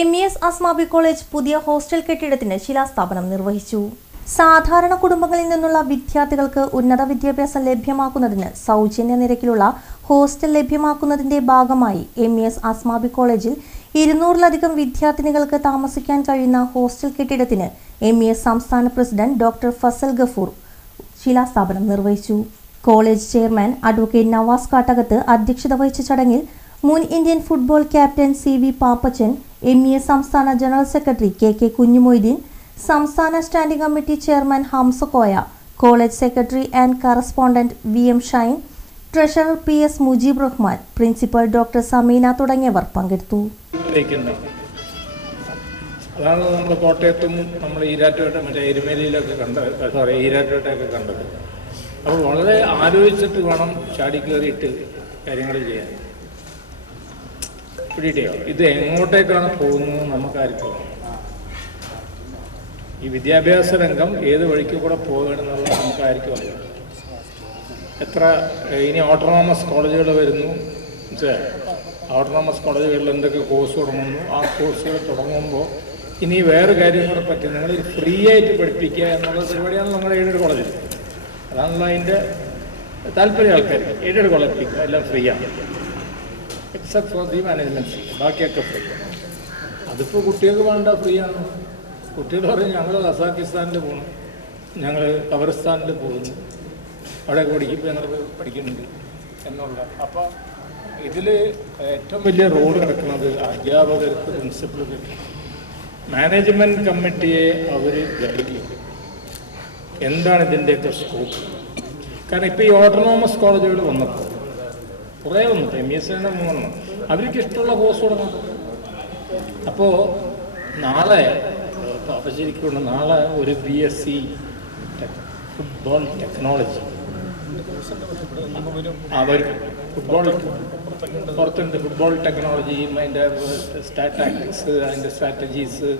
MES Asmabi college പുതിയ hostel കെട്ടിടത്തിന് ശിലാസ്ഥാപനം നിർവഹിച്ചു. സാധാരണ കുടുംബങ്ങളിൽ നിന്നുള്ള വിദ്യാർത്ഥികൾക്ക് ഉന്നത വിദ്യാഭ്യാസം ലഭ്യമാക്കുന്നതിന് സൗജന്യ നിരക്കിലുള്ള ഹോസ്റ്റൽ ലഭ്യമാക്കുന്നതിന്റെ ഭാഗമായി MES അസ്മാബി കോളേജിൽ 200-ലധികം വിദ്യാർത്ഥിനികൾക്ക് താമസിക്കാൻ കഴിയുന്ന ഹോസ്റ്റൽ കെട്ടിടത്തിന് MES സംസ്ഥാന പ്രസിഡന്റ് ഡോക്ടർ ഫസൽ ഗഫൂർ ശിലാസ്ഥാപനം നിർവഹിച്ചു. College chairman advocate Navas Kattakath അധ്യക്ഷത വഹിച്ച ചടങ്ങിൽ മുൻ Indian football captain CV Pappachan, MES സംസ്ഥാന ജനറൽ സെക്രട്ടറി KK കുഞ്ഞുമൊയ്തീൻ, സംസ്ഥാന standing committee chairman Hamsa Koya, college secretary and correspondent VM Shine, treasurer PS Mujeeb Rahman, principal doctor Sameena തുടങ്ങിയവർ പങ്കെടുത്തു. അതാണ് നമ്മൾ കോട്ടയത്തും നമ്മൾ ഈരാറ്റുപേട്ട മറ്റേ എരുമേലിയിലൊക്കെ ഈരാറ്റുപേട്ടയൊക്കെ കണ്ടത്. അപ്പോൾ വളരെ ആലോചിച്ചിട്ട് വേണം ചാടി കയറിയിട്ട് കാര്യങ്ങൾ ചെയ്യാൻ. പിടിയോ ഇത് എങ്ങോട്ടേക്കാണ് പോകുന്നത് നമുക്കാർക്കും. ഈ വിദ്യാഭ്യാസ രംഗം ഏത് വഴിക്ക് കൂടെ പോകണമെന്നുള്ളത് നമുക്കാർക്കും അറിയാം. എത്ര ഇനി ഓട്ടോണോമസ് കോളേജുകൾ വരുന്നു, ഓട്ടോണോമസ് കോളേജുകളിൽ എന്തൊക്കെ കോഴ്സ് തുടങ്ങുന്നു, ആ കോഴ്സുകൾ തുടങ്ങുമ്പോൾ ഇനി വേറെ കാര്യങ്ങളെ പറ്റി നിങ്ങൾ ഫ്രീ ആയിട്ട് പഠിപ്പിക്കുക എന്നുള്ള പരിപാടിയാണ് നമ്മുടെ എയ്ഡഡ് കോളേജിൽ. അതാണല്ലോ അതിൻ്റെ താല്പര്യം. ആൾക്കാർ എയ്ഡഡ് കോളേജ് പഠിക്കുക എല്ലാം ഫ്രീ ആണ്, എക്സെപ്റ്റ് ഫോർ ദി മാനേജ്മെൻറ്റ് ഫീ, ബാക്കിയൊക്കെ ഫ്രീ. അതിപ്പോൾ കുട്ടികൾക്ക് വേണ്ട ഫ്രീ ആണ്. കുട്ടികൾ പറയും ഞങ്ങൾ കസാക്കിസ്ഥാനിൽ പോകണം, ഞങ്ങൾ കബറിസ്ഥാനിൽ പോകുന്നു, അവിടെ പഠിക്കുമ്പോൾ ഞങ്ങൾ പഠിക്കുന്നുണ്ട് എന്നുള്ള. അപ്പോൾ ഇതിൽ ഏറ്റവും വലിയ റോൾ കിടക്കുന്നത് അധ്യാപകർക്ക്, പ്രിൻസിപ്പലുകൾക്ക്. മാനേജ്മെൻറ്റ് കമ്മിറ്റിയെ അവർ ഗൈഡ് ചെയ്യും എന്താണ് ഇതിൻ്റെയൊക്കെ സ്കോപ്പ്. കാരണം ഇപ്പോൾ ഈ ഓട്ടോണോമസ് കോളേജുകൾ വന്നപ്പോൾ കുറേ വന്നു, MES വന്നു, അവർക്ക് ഇഷ്ടമുള്ള കോഴ്സ് തുടങ്ങാം. അപ്പോൾ നാളെ അപ്പോൾ ശരിക്കും നാളെ ഒരു BSc ഫുട്ബോൾ ടെക്നോളജി അവർ ഫുട്ബോൾ പുറത്തുണ്ട്. ഫുട്ബോൾ ടെക്നോളജിയും അതിൻ്റെ ടാക്ടിക്സ്, അതിൻ്റെ സ്ട്രാറ്റജീസ്